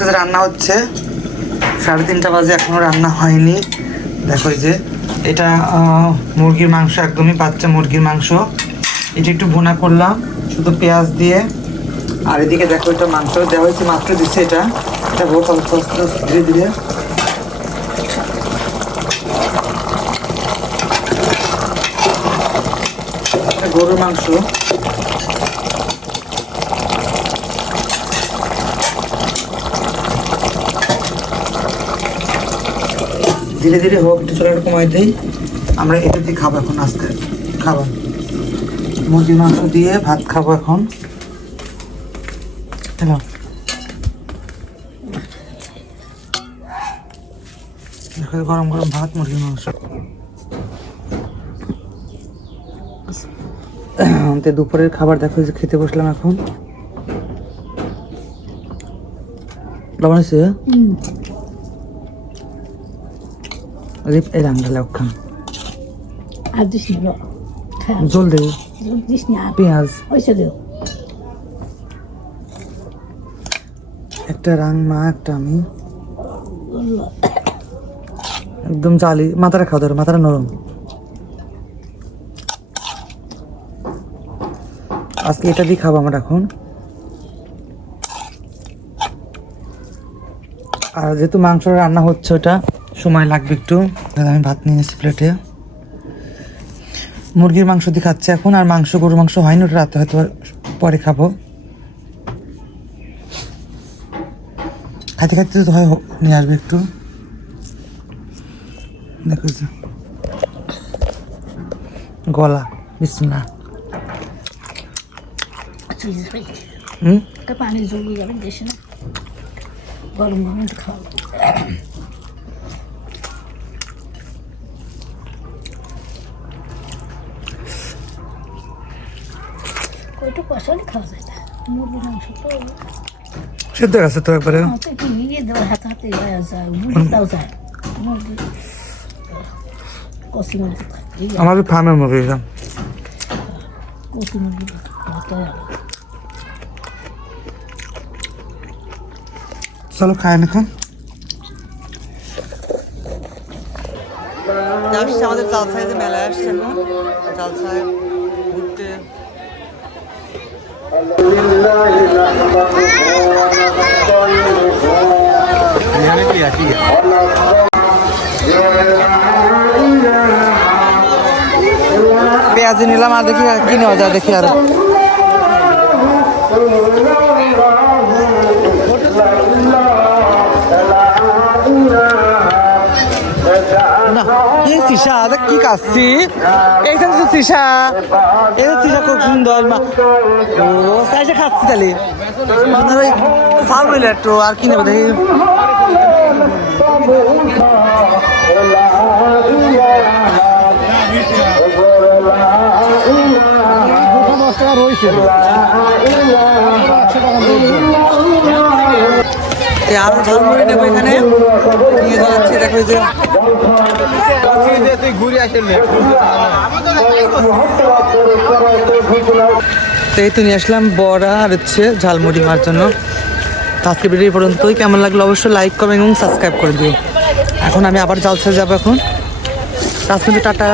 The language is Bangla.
আজকে যে রান্না হচ্ছে 3:30 বাজে, এখনো রান্না হয়নি। দেখো এই যে এটা মুরগির মাংস, একদমই বাচ্চা মুরগির মাংস। এটা একটু ভুনা করলাম শুধু পেঁয়াজ দিয়ে। আর এদিকে দেখো এটা মাংস দেওয়া হয়েছে, মাত্র দিচ্ছে। এটা হোক আস্তে আস্তে ধীরে ধীরে। গরুর মাংস ধীরে ধীরে হোক, একটু চলাটা কমাই দেই। আমরা এটা দিয়ে খাবো এখন, আজকে খাবো মুরগির মাংস দিয়ে ভাত খাবো এখন। হ্যালো, দেখো গরম গরম ভাত, মুরগির মাংস। দুপুরের খাবার দেখো যে খেতে বসলাম এখন। লবণ আছে এই রান্না লক্ষণ আর দিস না, জল দে, দিস না পেঁয়াজ ওইসব দেও। একটা রাং মা, একটা আমি। একদম জালি। মাথাটা খাওয়া ধরো, মাথাটা নরম। আজকে এটা দিয়ে খাবো আমরা এখন। আর যেহেতু মাংস রান্না হচ্ছে, ওটা সময় লাগবে একটু। আমি ভাত নিয়ে এসেছি প্লেটে, মুরগির মাংস দিয়ে খাচ্ছে এখন। আর মাংস, গরুর মাংস হয়নি, ওটা রাতে হয়তো পরে খাবো। খাইতে খাইতে তো হয়, নিয়ে আসবে একটু। দেখো গলা বিসমিল্লাহ। পানি জল যাবে দেশে না, গরম গরম খাওয়া। ওইটা কষালে খাওয়া যায় না, মুরগির মাংস তো সেদ্ধ আছে তো একবারে। একটু নিয়ে দেওয়া হাতে হাতে যায়, মুরগিটাও যায়। মুরগি কষি মুরগি, আমার ফার্মের মুরগি, কষি মুরগি ভাত। চলো খাই এখন। আসছে আমাদের জালসায়, যে মেলায় আসছে এখন জালসায় ঘুরতে। পেঁয়াজি নিলাম, আর দেখি কি নেওয়া যায়, দেখি আর কি কাটছি এইখানে তো তৃষা, এই তৃষা খুব সুন্দর। ও সাইজে খাচ্ছি তাহলে ফাল হইলে একটু। আর কি নেবো দেখি, আরো ঝালমুড়ি নেবো এখানে নিয়ে যাচ্ছি। দেখো যে তুই ঘুরে আসলে এই তো নিয়ে আসলাম বড়া আর হচ্ছে ঝালমুড়ি মার জন্য। আজকে ভিডিও পর্যন্তই। কেমন লাগলো অবশ্যই লাইক, কমেন্ট এবং সাবস্ক্রাইব করে দিও। এখন আমি আবার জালসায় যাবো এখন। টাটা।